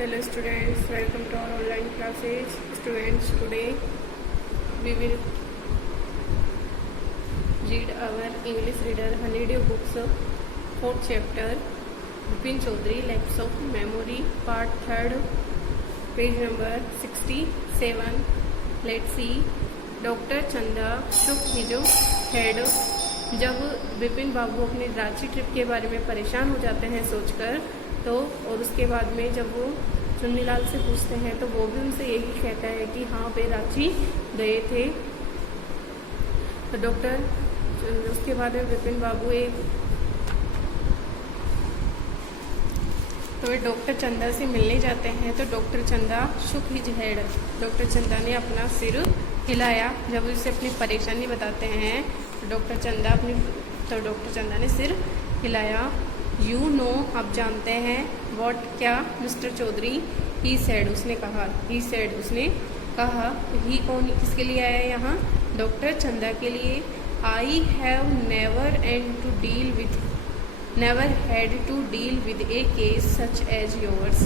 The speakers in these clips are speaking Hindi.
Hello students, welcome to our online classes. Students, today we will read our English reader Honeydew books, 4th chapter, Bipin Chaudhary, Lapse of Memory, part 3rd, page number 67. Let's see. Doctor चंदा shook his head. जब विपिन बाबू अपने रांची ट्रिप के बारे में परेशान हो जाते हैं सोचकर, तो और उसके बाद में जब वो चुन्नीलाल से पूछते हैं तो वो भी उनसे यही कहता है कि हाँ वे रांची गए थे। तो उसके बाद में विपिन बाबू वे डॉक्टर चंदा से मिलने जाते हैं। तो डॉक्टर चंदा शुक हिज हेड, डॉक्टर चंदा ने अपना सिर हिलाया। जब उसे अपनी परेशानी बताते हैं तो डॉक्टर चंदा ने सिर हिलाया। यू नो, आप जानते हैं, वॉट, क्या, मिस्टर चौधरी, ही सेड, उसने कहा, ही सेड, उसने कहा। ही कौन, किसके लिए आया यहाँ? डॉक्टर चंदा के लिए। I have never had to deal with a case such as yours,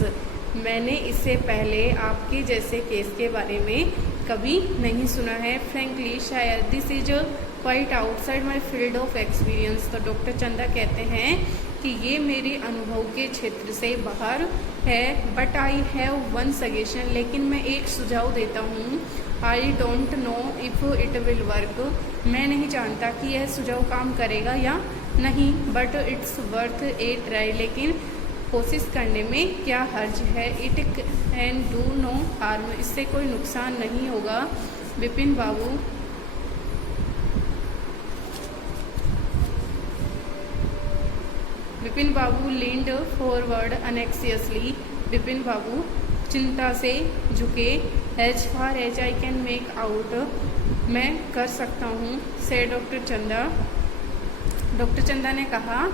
मैंने इससे पहले आपके जैसे केस के बारे में कभी नहीं सुना है। फ्रेंकली, शायद this is quite outside my field of experience. तो डॉक्टर चंदा कहते हैं कि ये मेरे अनुभव के क्षेत्र से बाहर है। But I have one suggestion, लेकिन मैं एक सुझाव देता हूँ। I don't know if it will work, मैं नहीं जानता कि यह सुझाव काम करेगा या नहीं। But it's worth a try, लेकिन कोशिश करने में क्या हर्ज है। It can do no harm, इससे कोई नुकसान नहीं होगा। Vipin Babu leaned forward anxiously, Vipin Babu चिंता से झुके। As far as I can make out, मैं कर सकता हूँ, से डॉक्टर चंदा ने कहा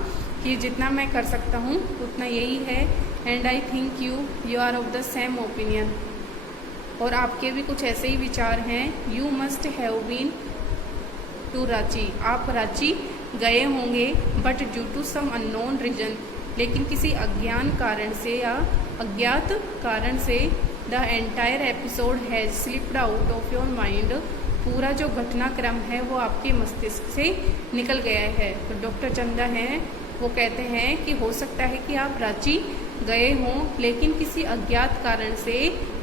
कि जितना मैं कर सकता हूँ उतना यही है। And I think you are of the same opinion, और आपके भी कुछ ऐसे ही विचार हैं। You must have been to Ranchi, आप रांची गए होंगे। But due to some unknown reason, लेकिन किसी अज्ञात कारण से the entire episode has slipped out of your mind, पूरा जो घटनाक्रम है वो आपके मस्तिष्क से निकल गया है। तो डॉक्टर चंदा हैं, वो कहते हैं कि हो सकता है कि आप रांची गए हों, लेकिन किसी अज्ञात कारण से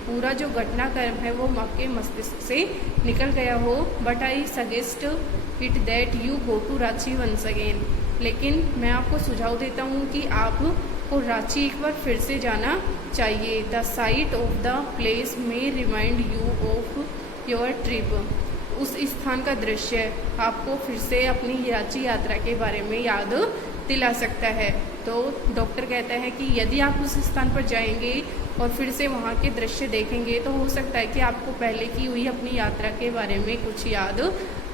पूरा जो घटनाक्रम है वो आपके मस्तिष्क से निकल गया हो। But I suggest it that you go to Ranchi once again, लेकिन मैं आपको सुझाव देता हूँ कि आपको रांची एक बार फिर से जाना चाहिए। The site of the place में remind you of your trip, उस स्थान का दृश्य आपको फिर से अपनी रांची यात्रा के बारे में याद दिला सकता है। तो डॉक्टर कहता है कि यदि आप उस स्थान पर जाएंगे और फिर से वहाँ के दृश्य देखेंगे तो हो सकता है कि आपको पहले की हुई अपनी यात्रा के बारे में कुछ याद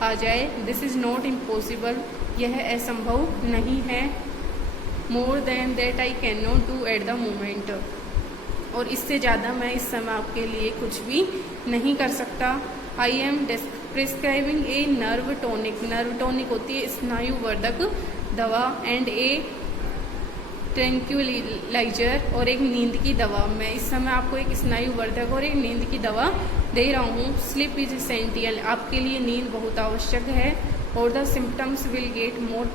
आ जाए। दिस इज़ नॉट इम्पॉसिबल, यह असंभव नहीं है। More than that I can not do at the moment, और इससे ज़्यादा मैं इस समय आपके लिए कुछ भी नहीं कर सकता। I am prescribing a nerve tonic होती है स्नायुवर्धक दवा, एंड ए ट्रैंक्विलाइजर, और एक नींद की दवा। मैं इस समय आपको एक स्नायुवर्धक और एक नींद की दवा दे रहा हूँ। स्लीप इज एसेंशियल, आपके लिए नींद बहुत आवश्यक है। और the symptoms will get more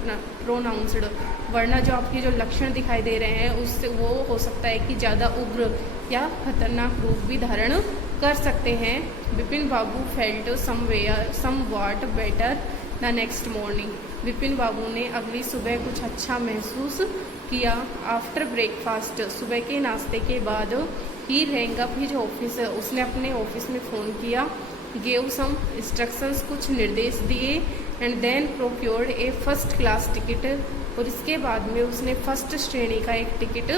pronounced, वरना जो आपके जो लक्षण दिखाई दे रहे हैं उससे वो हो सकता है कि ज़्यादा उग्र या खतरनाक रूप भी धारण कर सकते हैं। Vipin Babu felt somewhat better the next morning, Vipin Babu ने अगली सुबह कुछ अच्छा महसूस किया। आफ्टर ब्रेकफास्ट, सुबह के नाश्ते के बाद, ही रैंग अप हिज ऑफिस, उसने अपने ऑफिस में फ़ोन किया। गेव सम इंस्ट्रक्शंस, कुछ निर्देश दिए। And then procured a first class ticket, और इसके बाद में उसने फर्स्ट श्रेणी का एक टिकट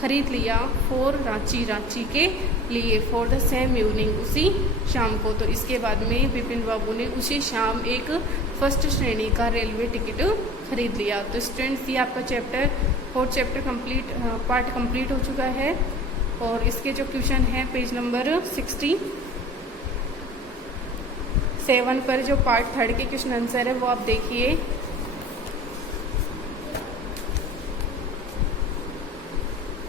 खरीद लिया। फॉर रांची के लिए, फॉर द सेम इवनिंग, उसी शाम को। तो इसके बाद में विपिन बाबू ने उसी शाम एक फर्स्ट श्रेणी का रेलवे टिकट खरीद लिया। तो स्टूडेंट्स, ये आपका फोर्थ चैप्टर पार्ट कंप्लीट हो चुका है। और इसके जो क्वेश्चन है पेज नंबर 67 पर जो पार्ट 3 के क्वेश्चन आंसर है वो आप देखिए।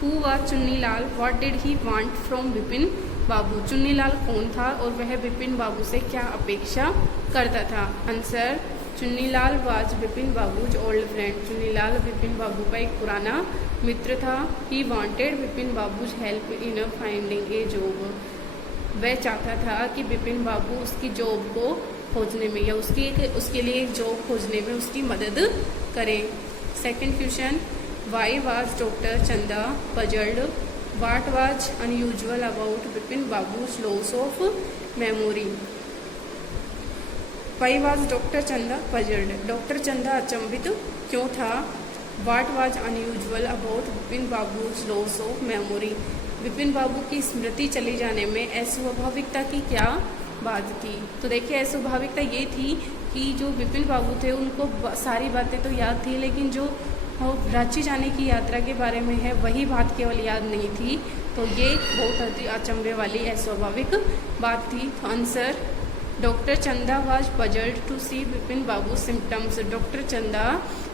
Who was Chunnilal, what did he want from Vipin Babu. Chunnilal कौन था और वह विपिन बाबू से क्या अपेक्षा करता था। Answer, Chunnilal was Vipin Babu's old friend. Chunnilal Vipin Babu का एक पुराना मित्र था। He wanted Vipin Babu's help in finding a job. वह चाहता था कि विपिन बाबू उसकी जॉब को खोजने में या उसके लिए एक जॉब खोजने में उसकी मदद करें। Second question, why was doctor Chanda puzzled, what was unusual about Vipin Babu's loss of memory. Why was doctor Chanda puzzled, doctor Chanda अचंभित क्यों था। What was unusual about Vipin Babu's loss of memory, Vipin Babu की स्मृति चली जाने में अस्वाभाविकता की क्या बात थी। तो देखिए, अस्वाभाविकता ये थी कि जो विपिन बाबू थे उनको सारी बातें तो याद थी, लेकिन जो रांची जाने की यात्रा के बारे में है वही बात केवल याद नहीं थी। तो ये बहुत अचंभे वाली अस्वाभाविक बात थी। तो answer, doctor Chanda was puzzled to see Vipin Babu symptoms. Doctor Chanda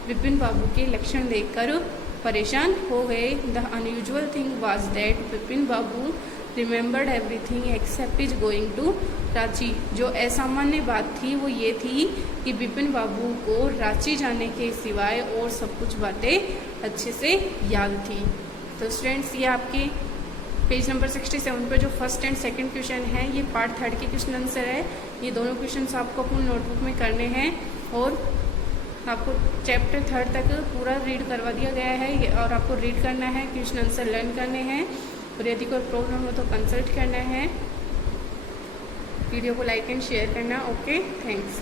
Vipin Babu के लक्षण देखकर परेशान हो गए। The unusual thing was that Vipin Babu remembered everything except is going to Ranchi. जो असामान्य बात थी वो ये थी कि विपिन बाबू को रांची जाने के सिवाय और सब कुछ बातें अच्छे से याद थी। तो स्टूडेंट्स, ये आपके पेज नंबर 67 पर जो फर्स्ट एंड सेकंड क्वेश्चन है ये पार्ट 3 के क्वेश्चन आंसर है। ये दोनों क्वेश्चंस आपको अपनी नोटबुक में करने हैं और आपको चैप्टर 3 तक पूरा रीड करवा दिया गया है और आपको रीड करना है, क्वेश्चन आंसर लर्न करने हैं और यदि कोई प्रॉब्लम हो तो कंसल्ट करना है। वीडियो को लाइक एंड शेयर करना। Okay, thanks.